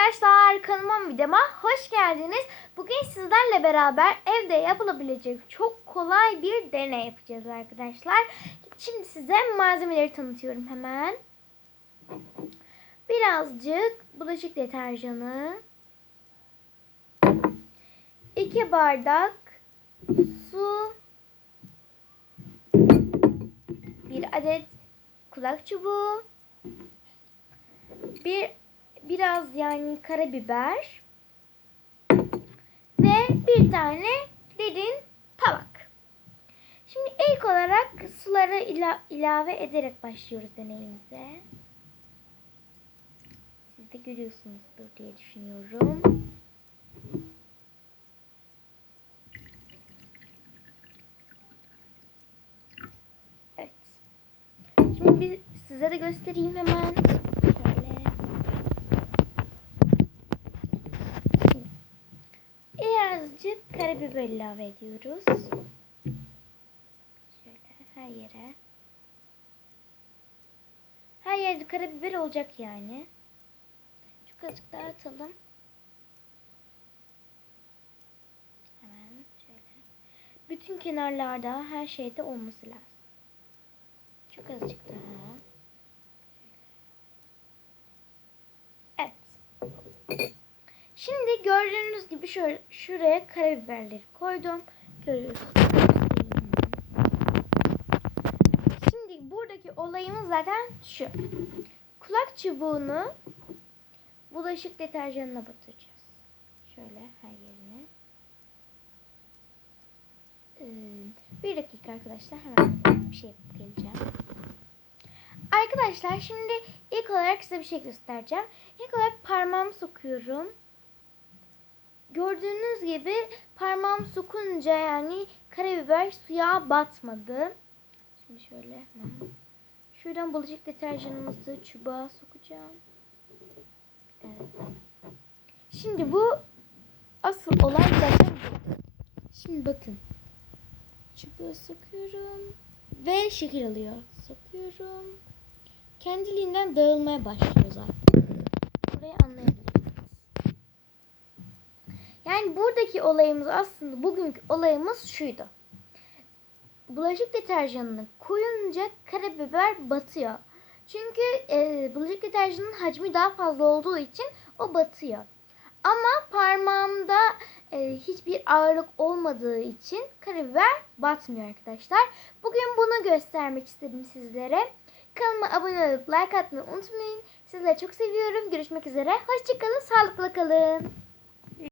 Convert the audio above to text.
arkadaşlar kanalıma videoma hoş geldiniz. Bugün sizlerle beraber evde yapılabilecek çok kolay bir deney yapacağız arkadaşlar. Şimdi size malzemeleri tanıtıyorum hemen. Birazcık bulaşık deterjanı. 2 bardak su. Bir adet kulak çubuğu. Bir biraz yani karabiber ve bir tane derin tabak. Şimdi ilk olarak suları ila- ilave ederek başlıyoruz deneyimize. Siz de görüyorsunuzdur diye düşünüyorum. Evet. Şimdi bir size de göstereyim hemen. Şöyle. Birazcık karabiber ilave ediyoruz. Şöyle her yere. Her yerde karabiber olacak yani. Çok azıcık daha atalım. Hemen şöyle. Bütün kenarlarda her şeyde olması lazım. Çok azıcık daha. Evet. Şimdi gördüğünüz gibi şöyle şuraya karabiberleri koydum. Görüyorsunuz. Şimdi buradaki olayımız zaten şu. Kulak çubuğunu bulaşık deterjanına batıracağız. Şöyle her yerine. Ee, bir dakika arkadaşlar hemen bir şey geleceğim. Arkadaşlar şimdi ilk olarak size bir şey göstereceğim. İlk olarak parmağımı sokuyorum. Gördüğünüz gibi parmağımı sokunca yani karabiber suya batmadı. Şimdi şöyle hemen. Şuradan bulaşık deterjanımızı çubuğa sokacağım. Evet. Şimdi bu asıl olay zaten bu. Şimdi bakın. Çubuğa sokuyorum. Ve şekil alıyor. Sokuyorum. Kendiliğinden dağılmaya başlıyor zaten. Yani buradaki olayımız aslında bugünkü olayımız şuydu. Bulaşık deterjanını koyunca karabiber batıyor. Çünkü e, bulaşık deterjanının hacmi daha fazla olduğu için o batıyor. Ama parmağımda e, hiçbir ağırlık olmadığı için karabiber batmıyor arkadaşlar. Bugün bunu göstermek istedim sizlere. Kanalıma abone olup like atmayı unutmayın. Sizleri çok seviyorum. Görüşmek üzere. Hoşçakalın. Sağlıkla kalın.